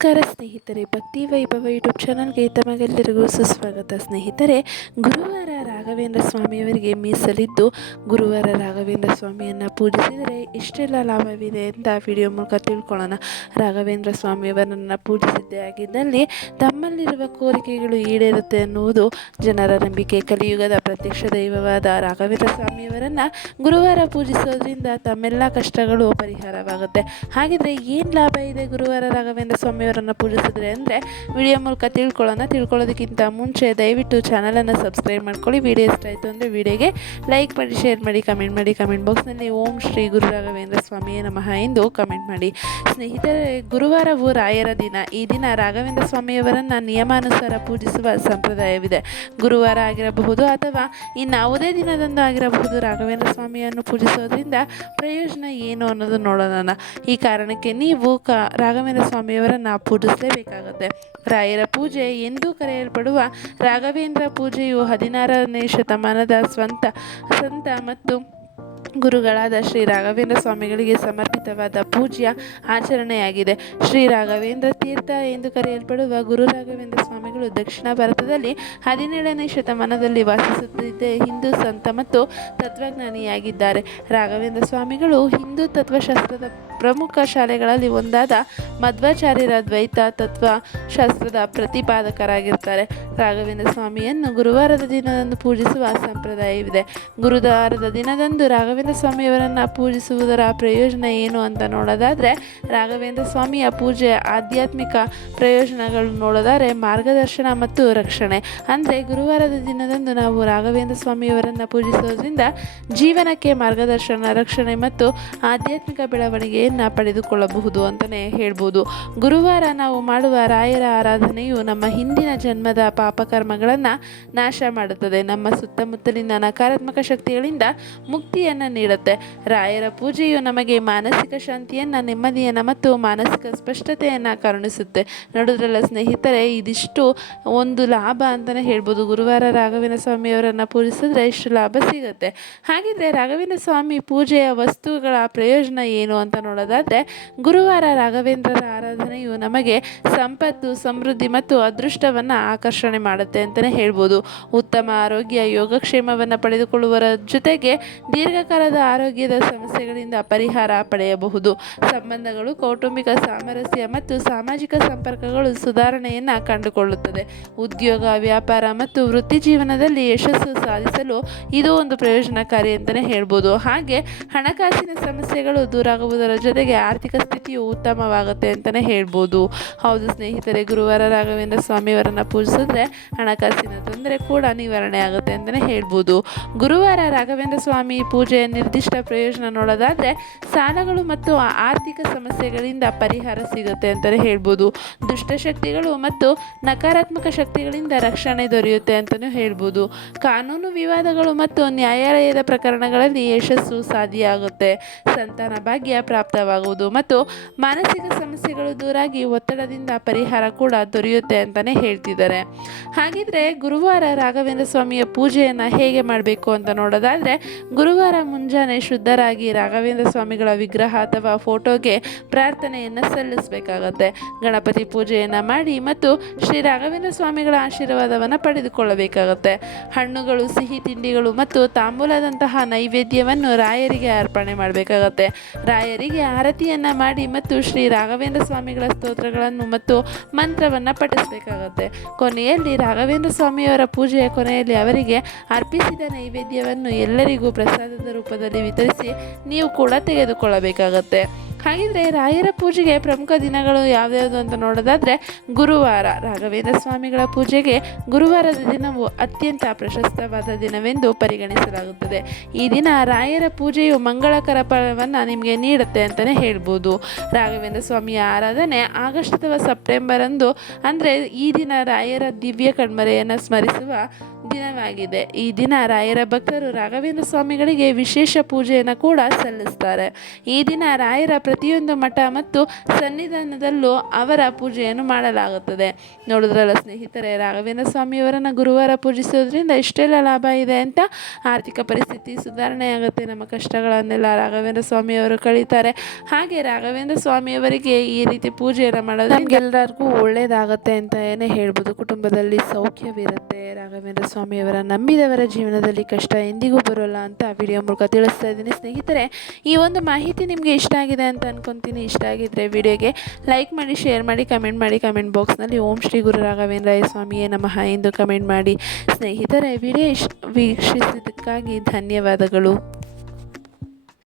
ನಮಸ್ಕಾರ ಸ್ನೇಹಿತರೆ, ಭಕ್ತಿ ವೈಭವ ಯೂಟ್ಯೂಬ್ ಚಾನಲ್ಗೆ ತಮಗೆಲ್ಲರಿಗೂ ಸುಸ್ವಾಗತ. ಸ್ನೇಹಿತರೆ, ಗುರುವಾರ ರಾಘವೇಂದ್ರ ಸ್ವಾಮಿಯವರಿಗೆ ಮೀಸಲಿದ್ದು ಗುರುವಾರ ರಾಘವೇಂದ್ರ ಸ್ವಾಮಿಯನ್ನು ಪೂಜಿಸಿದರೆ ಇಷ್ಟೆಲ್ಲ ಲಾಭವಿದೆ ಅಂತ ವಿಡಿಯೋ ಮೂಲಕ ತಿಳ್ಕೊಳ್ಳೋಣ. ರಾಘವೇಂದ್ರ ಸ್ವಾಮಿಯವರನ್ನು ಪೂಜಿಸಿದ್ದೇ ಆಗಿದ್ದಲ್ಲಿ ತಮ್ಮಲ್ಲಿರುವ ಕೋರಿಕೆಗಳು ಈಡೇರುತ್ತೆ ಅನ್ನುವುದು ಜನರ ನಂಬಿಕೆ. ಕಲಿಯುಗದ ಪ್ರತ್ಯಕ್ಷ ದೈವವಾದ ರಾಘವೇಂದ್ರ ಸ್ವಾಮಿಯವರನ್ನು ಗುರುವಾರ ಪೂಜಿಸೋದ್ರಿಂದ ತಮ್ಮೆಲ್ಲ ಕಷ್ಟಗಳು ಪರಿಹಾರವಾಗುತ್ತೆ. ಹಾಗಿದ್ರೆ ಏನು ಲಾಭ ಇದೆ ಗುರುವಾರ ರಾಘವೇಂದ್ರ ಸ್ವಾಮಿಯವರನ್ನು ಪೂಜಿಸಿದ್ರೆ ಅಂದರೆ ವಿಡಿಯೋ ಮೂಲಕ ತಿಳ್ಕೊಳ್ಳೋದಕ್ಕಿಂತ ಮುಂಚೆ ದಯವಿಟ್ಟು ಚಾನಲನ್ನು ಸಬ್ಸ್ಕ್ರೈಬ್ ಮಾಡ್ಕೊಳ್ಳಿ. ವಿಡಿಯೋ ಇಷ್ಟ ಆಯಿತು ಅಂದರೆ ವಿಡಿಯೋಗೆ ಲೈಕ್ ಮಾಡಿ, ಶೇರ್ ಮಾಡಿ, ಕಮೆಂಟ್ ಮಾಡಿ. ಕಮೆಂಟ್ ಬಾಕ್ಸ್ನಲ್ಲಿ ಓಂ ಶ್ರೀ ಗುರು ರಾಘವೇಂದ್ರ ಸ್ವಾಮಿಯೇ ನಮಃ ಎಂದು ಕಮೆಂಟ್ ಮಾಡಿ. ಸ್ನೇಹಿತರೆ, ಗುರುವಾರವು ರಾಯರ ದಿನ. ಈ ದಿನ ರಾಘವೇಂದ್ರ ಸ್ವಾಮಿಯವರನ್ನು ನಿಯಮಾನುಸಾರ ಪೂಜಿಸುವ ಸಂಪ್ರದಾಯವಿದೆ. ಗುರುವಾರ ಆಗಿರಬಹುದು ಅಥವಾ ಇನ್ನಾವುದೇ ದಿನದಂದು ಆಗಿರಬಹುದು, ರಾಘವೇಂದ್ರ ಸ್ವಾಮಿಯನ್ನು ಪೂಜಿಸೋದ್ರಿಂದ ಪ್ರಯೋಜನ ಏನು ಅನ್ನೋದು ನೋಡೋಣ. ಈ ಕಾರಣಕ್ಕೆ ನೀವು ರಾಘವೇಂದ್ರ ಸ್ವಾಮಿಯವರನ್ನು ಪೂಜಿಸಲೇಬೇಕಾಗುತ್ತೆ. ರಾಯರ ಪೂಜೆ ಎಂದು ಕರೆಯಲ್ಪಡುವ ರಾಘವೇಂದ್ರ ಪೂಜೆಯು 16ನೇ ಶತಮಾನದ ಸಂತ ಮತ್ತು ಗುರುಗಳಾದ ಶ್ರೀ ರಾಘವೇಂದ್ರ ಸ್ವಾಮಿಗಳಿಗೆ ಸಮರ್ಪಿತವಾದ ಪೂಜ್ಯ ಆಚರಣೆಯಾಗಿದೆ. ಶ್ರೀ ರಾಘವೇಂದ್ರ ತೀರ್ಥ ಎಂದು ಕರೆಯಲ್ಪಡುವ ಗುರು ರಾಘವೇಂದ್ರ ಸ್ವಾಮಿಗಳು ದಕ್ಷಿಣ ಭಾರತದಲ್ಲಿ 17ನೇ ಶತಮಾನದಲ್ಲಿ ವಾಸಿಸುತ್ತಿದ್ದ ಹಿಂದೂ ಸಂತ ಮತ್ತು ತತ್ವಜ್ಞಾನಿಯಾಗಿದ್ದಾರೆ. ರಾಘವೇಂದ್ರ ಸ್ವಾಮಿಗಳು ಹಿಂದೂ ತತ್ವಶಾಸ್ತ್ರದ ಪ್ರಮುಖ ಶಾಲೆಗಳಲ್ಲಿ ಒಂದಾದ ಮಧ್ವಾಚಾರ್ಯರ ದ್ವೈತ ತತ್ವಶಾಸ್ತ್ರದ ಪ್ರತಿಪಾದಕರಾಗಿರ್ತಾರೆ. ರಾಘವೇಂದ್ರ ಸ್ವಾಮಿಯನ್ನು ಗುರುವಾರದ ದಿನದಂದು ಪೂಜಿಸುವ ಸಂಪ್ರದಾಯವಿದೆ. ಗುರುವಾರದ ದಿನದಂದು ರಾಘವೇಂದ್ರ ಸ್ವಾಮಿಯವರನ್ನು ಪೂಜಿಸುವುದರ ಪ್ರಯೋಜನ ಏನು ಅಂತ ನೋಡೋದಾದರೆ, ರಾಘವೇಂದ್ರ ಸ್ವಾಮಿಯ ಪೂಜೆ ಆಧ್ಯಾತ್ಮಿಕ ಪ್ರಯೋಜನಗಳು ನೋಡೋದಾದರೆ ಮಾರ್ಗದರ್ಶನ ಮತ್ತು ರಕ್ಷಣೆ. ಅಂದರೆ ಗುರುವಾರದ ದಿನದಂದು ನಾವು ರಾಘವೇಂದ್ರ ಸ್ವಾಮಿಯವರನ್ನು ಪೂಜಿಸೋದ್ರಿಂದ ಜೀವನಕ್ಕೆ ಮಾರ್ಗದರ್ಶನ, ರಕ್ಷಣೆ ಮತ್ತು ಆಧ್ಯಾತ್ಮಿಕ ಬೆಳವಣಿಗೆಯನ್ನು ಪಡೆದುಕೊಳ್ಳಬಹುದು ಅಂತಲೇ ಹೇಳ್ಬೋದು. ಗುರುವಾರ ನಾವು ಮಾಡುವ ರಾಯರ ಆರಾಧನೆಯು ನಮ್ಮ ಹಿಂದಿನ ಜನ್ಮದ ಪಾಪಕರ್ಮಗಳನ್ನು ನಾಶ ಮಾಡುತ್ತದೆ, ನಮ್ಮ ಸುತ್ತಮುತ್ತಲಿನ ನಕಾರಾತ್ಮಕ ಶಕ್ತಿಗಳಿಂದ ಮುಕ್ತಿಯನ್ನು ನೀಡುತ್ತೆ. ರಾಯರ ಪೂಜೆಯು ನಮಗೆ ಮಾನಸಿಕ ಶಾಂತಿಯನ್ನು, ನೆಮ್ಮದಿಯನ್ನು ಮತ್ತು ಮಾನಸಿಕ ಸ್ಪಷ್ಟತೆಯನ್ನು ಕರುಣಿಸುತ್ತೆ. ನೋಡಿದ್ರಲ್ಲ ಸ್ನೇಹಿತರೆ, ಇದಿಷ್ಟು ಒಂದು ಲಾಭ ಅಂತಲೇ ಹೇಳ್ಬೋದು. ಗುರುವಾರ ರಾಘವೇಂದ್ರ ಸ್ವಾಮಿಯವರನ್ನು ಪೂಜಿಸಿದ್ರೆ ಇಷ್ಟು ಲಾಭ ಸಿಗುತ್ತೆ. ಹಾಗಿದ್ರೆ ರಾಘವೇಂದ್ರ ಸ್ವಾಮಿ ಪೂಜೆಯ ವಸ್ತುಗಳ ಪ್ರಯೋಜನ ಏನು ಅಂತ ನೋಡೋದಾದರೆ, ಗುರುವಾರ ರಾಘವೇಂದ್ರರ ಆರಾಧನೆಯು ನಮಗೆ ಸಂಪತ್ತು, ಸಮೃದ್ಧಿ ಮತ್ತು ಅದೃಷ್ಟವನ್ನು ಆಕರ್ಷಣೆ ಮಾಡುತ್ತೆ ಅಂತಲೇ ಹೇಳ್ಬೋದು. ಉತ್ತಮ ಆರೋಗ್ಯ, ಯೋಗಕ್ಷೇಮವನ್ನು ಪಡೆದುಕೊಳ್ಳುವುದರ ಜೊತೆಗೆ ದೀರ್ಘಕಾಲದ ಆರೋಗ್ಯದ ಸಮಸ್ಯೆಗಳಿಂದ ಪರಿಹಾರ ಪಡೆಯಬಹುದು. ಸಂಬಂಧಗಳು, ಕೌಟುಂಬಿಕ ಸಾಮರಸ್ಯ ಮತ್ತು ಸಾಮಾಜಿಕ ಸಂಪರ್ಕಗಳು ಸುಧಾರಣೆಯನ್ನು ಕಂಡುಕೊಳ್ಳುತ್ತದೆ. ಉದ್ಯೋಗ, ವ್ಯಾಪಾರ ಮತ್ತು ವೃತ್ತಿ ಜೀವನದಲ್ಲಿ ಯಶಸ್ಸು ಸಾಧಿಸಲು ಇದು ಒಂದು ಪ್ರಯೋಜನಕಾರಿ ಅಂತಲೇ ಹೇಳ್ಬೋದು. ಹಾಗೆ ಹಣಕಾಸಿನ ಸಮಸ್ಯೆಗಳು ದೂರಾಗುವುದರ ಜೊತೆಗೆ ಆರ್ಥಿಕ ಸ್ಥಿತಿಯು ಉತ್ತಮವಾಗುತ್ತೆ ಅಂತಲೇ ಹೇಳ್ಬೋದು. ಹೌದು ಸ್ನೇಹಿತರೆ, ಗುರುವಾರ ರಾಘವೇಂದ್ರ ಸ್ವಾಮಿಯವರನ್ನು ಪೂಜಿಸಿದ್ರೆ ಹಣಕಾಸಿನ ತೊಂದರೆ ಕೂಡ ನಿವಾರಣೆ ಆಗುತ್ತೆ ಅಂತಲೇ ಹೇಳ್ಬೋದು. ಗುರುವಾರ ರಾಘವೇಂದ್ರ ಸ್ವಾಮಿ ಪೂಜೆಯ ನಿರ್ದಿಷ್ಟ ಪ್ರಯೋಜನ ನೋಡೋದಾದರೆ, ಸಾಲಗಳು ಮತ್ತು ಆರ್ಥಿಕ ಸಮಸ್ಯೆಗಳಿಂದ ಪರಿಹಾರ ಸಿಗುತ್ತೆ ಅಂತಲೇ ಹೇಳ್ಬೋದು. ದುಷ್ಟಶಕ್ತಿಗಳು ಮತ್ತು ನಕಾರಾತ್ಮಕ ಶಕ್ತಿಗಳಿಂದ ರಕ್ಷಣೆ ದೊರೆಯುತ್ತೆ ಅಂತಲೂ ಹೇಳ್ಬೋದು. ಕಾನೂನು ವಿವಾದಗಳು ಮತ್ತು ನ್ಯಾಯಾಲಯದ ಪ್ರಕರಣಗಳಲ್ಲಿ ಯಶಸ್ಸು ಸಾಧ್ಯ ಆಗುತ್ತೆ. ಸಂತಾನ ಭಾಗ್ಯ ಪ್ರಾಪ್ತವಾಗುವುದು ಮತ್ತು ಮಾನಸಿಕ ಸಮಸ್ಯೆಗಳು ದೂರಾಗಿ ಒತ್ತಡದಿಂದ ಪರಿಹಾರ ಕೂಡ ದೊರೆಯುತ್ತೆ ಅಂತಲೇ ಹೇಳ್ತಿದ್ದಾರೆ. ಹಾಗಿದ್ರೆ ಗುರುವಾರ ರಾಘವೇಂದ್ರ ಸ್ವಾಮಿಯ ಪೂಜೆಯನ್ನು ಹೇಗೆ ಮಾಡಬೇಕು ಅಂತ ನೋಡೋದಾದರೆ, ಗುರುವಾರ ಮುಂಜಾನೆ ಶುದ್ಧರಾಗಿ ರಾಘವೇಂದ್ರ ಸ್ವಾಮಿಗಳ ವಿಗ್ರಹ ಅಥವಾ ಫೋಟೋಗೆ ಪ್ರಾರ್ಥನೆಯನ್ನು ಸಲ್ಲಿಸಬೇಕಾಗತ್ತೆ. ಗಣಪತಿ ಪೂಜೆಯನ್ನು ಮಾಡಿ ಮತ್ತು ಶ್ರೀ ರಾಘವೇಂದ್ರ ಸ್ವಾಮಿಗಳ ಆಶೀರ್ವಾದವನ್ನು ಪಡೆದುಕೊಳ್ಳಬೇಕಾಗತ್ತೆ. ಹಣ್ಣುಗಳು, ಸಿಹಿ ತಿಂಡಿಗಳು ಮತ್ತು ತಾಂಬೂಲದಂತಹ ನೈವೇದ್ಯವನ್ನು ರಾಯರಿಗೆ ಅರ್ಪಣೆ ಮಾಡಬೇಕಾಗತ್ತೆ. ರಾಯರಿಗೆ ಆರತಿಯನ್ನು ಮಾಡಿ ಮತ್ತು ಶ್ರೀ ರಾಘವೇಂದ್ರ ಸ್ವಾಮಿಗಳ ಸ್ತೋತ್ರಗಳನ್ನು ಮತ್ತು ಮಂತ್ರವನ್ನು ಪಠಿಸಬೇಕಾಗತ್ತೆ. ಕೊನೆಯಲ್ಲಿ ರಾಘವೇಂದ್ರ ಸ್ವಾಮಿಯವರ ಪೂಜೆಯ ಕೊನೆಯಲ್ಲಿ ಅವರಿಗೆ ಅರ್ಪಿಸಿದ ನೈವೇದ್ಯವನ್ನು ಎಲ್ಲರಿಗೂ ಪ್ರಸಾದದ ರೂಪದಲ್ಲಿ ವಿತರಿಸಿ ನೀವು ಕೂಡ ತೆಗೆದುಕೊಳ್ಳಬೇಕಾಗತ್ತೆ. ಹಾಗಿದ್ರೆ ರಾಯರ ಪೂಜೆಗೆ ಪ್ರಮುಖ ದಿನಗಳು ಯಾವ್ಯಾವುದು ಅಂತ ನೋಡೋದಾದರೆ, ಗುರುವಾರ ರಾಘವೇಂದ್ರ ಸ್ವಾಮಿಗಳ ಪೂಜೆಗೆ ಗುರುವಾರದ ದಿನವು ಅತ್ಯಂತ ಪ್ರಶಸ್ತವಾದ ದಿನವೆಂದು ಪರಿಗಣಿಸಲಾಗುತ್ತದೆ. ಈ ದಿನ ರಾಯರ ಪೂಜೆಯು ಮಂಗಳಕರ ಫಲವನ್ನು ನಿಮಗೆ ನೀಡುತ್ತೆ ಅಂತಲೇ ಹೇಳ್ಬೋದು. ರಾಘವೇಂದ್ರ ಸ್ವಾಮಿಯ ಆರಾಧನೆ ಆಗಸ್ಟ್ ಅಥವಾ ಸೆಪ್ಟೆಂಬರ್ ಅಂದು, ಅಂದರೆ ಈ ದಿನ ರಾಯರ ದಿವ್ಯ ಕಣ್ಮರೆಯನ್ನು ಸ್ಮರಿಸುವ ದಿನವಾಗಿದೆ. ಈ ದಿನ ರಾಯರ ಭಕ್ತರು ರಾಘವೇಂದ್ರ ಸ್ವಾಮಿಗಳಿಗೆ ವಿಶೇಷ ಪೂಜೆಯನ್ನು ಕೂಡ ಸಲ್ಲಿಸ್ತಾರೆ. ಈ ದಿನ ರಾಯರ ಪ್ರತಿಯೊಂದು ಮಠ ಮತ್ತು ಸನ್ನಿಧಾನದಲ್ಲೂ ಅವರ ಪೂಜೆಯನ್ನು ಮಾಡಲಾಗುತ್ತದೆ. ನೋಡಿದ್ರಲ್ಲ ಸ್ನೇಹಿತರೆ, ರಾಘವೇಂದ್ರ ಸ್ವಾಮಿಯವರನ್ನು ಗುರುವಾರ ಪೂಜಿಸೋದ್ರಿಂದ ಇಷ್ಟೆಲ್ಲ ಲಾಭ ಇದೆ ಅಂತ. ಆರ್ಥಿಕ ಪರಿಸ್ಥಿತಿ ಸುಧಾರಣೆ ಆಗುತ್ತೆ, ನಮ್ಮ ಕಷ್ಟಗಳನ್ನೆಲ್ಲ ರಾಘವೇಂದ್ರ ಸ್ವಾಮಿಯವರು ಕಳೀತಾರೆ. ಹಾಗೆ ರಾಘವೇಂದ್ರ ಸ್ವಾಮಿಯವರಿಗೆ ಈ ರೀತಿ ಪೂಜೆಯನ್ನು ಮಾಡೋದು ನಮಗೆಲ್ಲರಿಗೂ ಒಳ್ಳೆಯದಾಗತ್ತೆ ಅಂತ ಹೇಳ್ಬೋದು. ಕುಟುಂಬದಲ್ಲಿ ಸೌಖ್ಯವಿರುತ್ತೆ. ರಾಘವೇಂದ್ರ ಸ್ವಾಮಿಯವರ ನಂಬಿದವರ ಜೀವನದಲ್ಲಿ ಕಷ್ಟ ಎಂದಿಗೂ ಬರೋಲ್ಲ ಅಂತ ವಿಡಿಯೋ ಮೂಲಕ ತಿಳಿಸ್ತಾ ಇದ್ದೀನಿ. ಸ್ನೇಹಿತರೆ, ಈ ಒಂದು ಮಾಹಿತಿ ನಿಮಗೆ ಇಷ್ಟ ಆಗಿದೆ ಅಂತ ಅನ್ಕೊತೀನಿ. ಇಷ್ಟ ಆಗಿದ್ದರೆ ವಿಡಿಯೋಗೆ ಲೈಕ್ ಮಾಡಿ, ಶೇರ್ ಮಾಡಿ, ಕಮೆಂಟ್ ಮಾಡಿ. ಕಮೆಂಟ್ ಬಾಕ್ಸ್ನಲ್ಲಿ ಓಂ ಶ್ರೀ ಗುರು ರಾಘವೇಂದ್ರಾಯ ಸ್ವಾಮಿಯೇ ನಮಃ ಎಂದು ಕಮೆಂಟ್ ಮಾಡಿ. ಸ್ನೇಹಿತರೆ, ವಿಡಿಯೋ ವೀಕ್ಷಿಸಿದ್ದಕ್ಕಾಗಿ ಧನ್ಯವಾದಗಳು.